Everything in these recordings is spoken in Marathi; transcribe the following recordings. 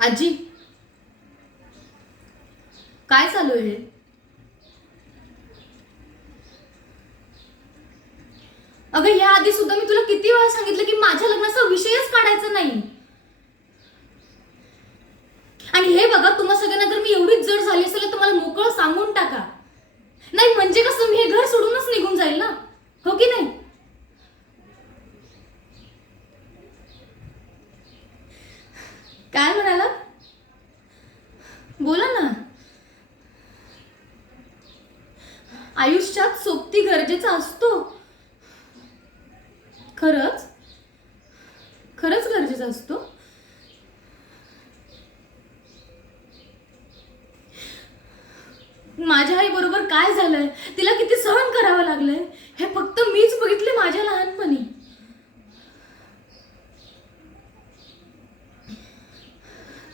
आजी, काय चालू आहे? अगं, या आधी सुद्धा मी तुला किती वेळा सांगितलं की माझ्या लग्नाचा विषयच काढायचा नाही. आणि हे बघा, तुम्हा सगळ्यांना जर मी एवढीच जड झाली असेल तर मला मोकळं सांगून टाका. नाही म्हणजे कसं, मी हे घर सोडूनच निघून जाईल ना, हो की नाही? काय म्हणाला? बोला ना. आयुष्यात सोबती गरजेचा असतो. खरंच खरंच गरजेचा असतो. माझ्या आई बरोबर काय झालंय, तिला किती सहन करावं लागलंय, हे फक्त मीच बघितले माझ्या लहानपणी.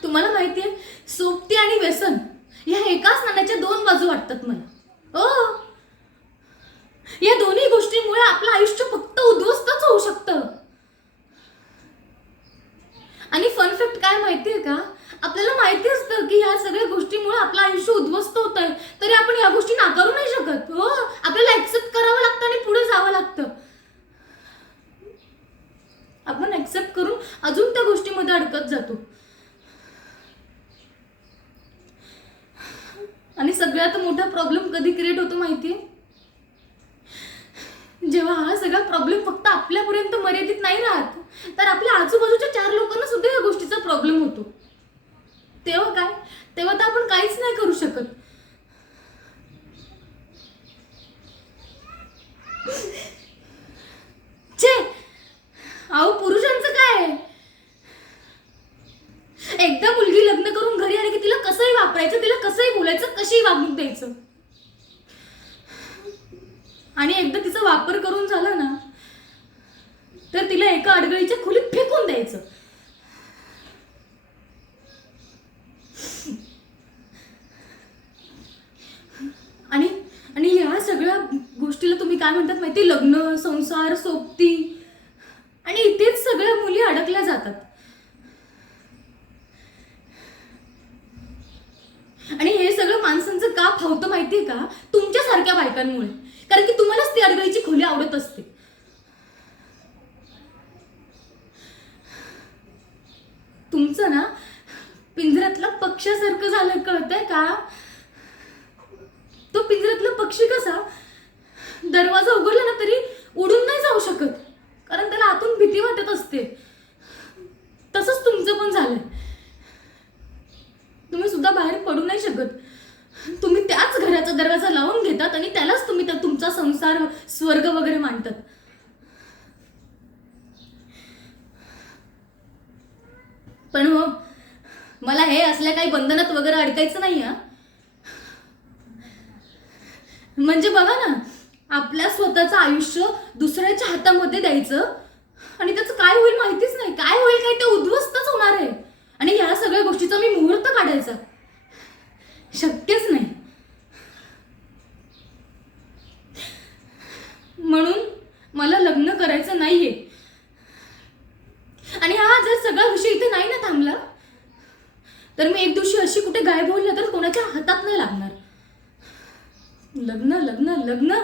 तुम्हाला माहितीये, सोबती आणि व्यसन या एकाच नाण्याच्या दोन बाजू वाटतात मला. ओ, या दोन्ही गोष्टींमुळे आपलं आयुष्य फक्त उद्ध्वस्तच होऊ शकतं. आणि फन फॅक्ट काय माहितीये का, आपल्याला माहिती असतं की ह्या सगळ्या गोष्टींमुळे आपलं आयुष्य उद्ध्वस्त होत आहे, तरी आपण या गोष्टी नाकारू नाही शकत. हो, आपल्याला ऍक्सेप्ट करावं लागतं आणि पुढे जावं लागतं. आपण ऍक्सेप्ट करून अजून त्या गोष्टीमध्ये अडकत जातो. आणि सगळ्यात मोठा प्रॉब्लेम कधी क्रिएट होतो माहितीये, जेव्हा हा सगळा प्रॉब्लेम फक्त आपल्यापर्यंत मर्यादित नाही राहत, तर आपल्या आजूबाजूच्या चार लोकांना सुद्धा या गोष्टीचा प्रॉब्लेम होतो. तेव्हा काय, तेव्हा तर आपण काहीच नाही करू शकत. छे, अहो पुरुषांचं काय, एकदा मुलगी लग्न करून घरी आली की तिला कसंही वापरायचं, तिला कसंही बोलायचं, कशीही वागणूक द्यायचं. आणि एकदा तिचा वापर करून झाला ना, तर तिला एका अडगळीच्या खोलीत फेकून द्यायचं. आणि आणि या सगळ्या गोष्टीला तुम्ही काय म्हणतात माहिती, लग्न, संसार, सोबती, आणि इथेच सगळ्या मुली अडकल्या जातात. आणि हे सगळं माणसांचं का फावतं माहितीये का, तुमच्यासारख्या बायकांमुळे. कारण की तुम्हालाच ती अडगळीची खोली आवडत असते. तुमचं ना पिंजऱ्यातला पक्ष्यासारखं झालं, कळतंय का? तो पिंजऱ्यातला पक्षी कसा दरवाजा उघडला ना तरी उडून नाही जाऊ शकत, कारण त्याला आतून भीती वाटत असते. तसंच तुमचं पण झालंय. तुम्ही सुद्धा बाहेर पडू नाही शकत. तुम्ही त्याच घराचा दरवाजा लावून घेतात आणि त्यालाच तुम्ही तुमचा संसार, स्वर्ग वगैरे मानतात. पण हो, मला हे असल्या काही बंधनात वगैरे अडकायचं नाही. म्हणजे बघा ना, आपल्या स्वतःचं आयुष्य दुसऱ्याच्या हातामध्ये द्यायचं आणि त्याचं काय होईल माहितीच नाही. काय होईल, काय ते उद्ध्वस्तच होणार आहे. आणि ह्या सगळ्या गोष्टीचा मी मुहूर्त काढायचा शक्यच नाही. म्हणून मला लग्न करायचं नाहीये. आणि हा जर सगळा विषय इथे नाही ना थांबला, तर मी एक दिवशी अशी कुठे गायब होईल ना, तर कोणाच्या हातात नाही लागणार. लग्न लग्न लग्न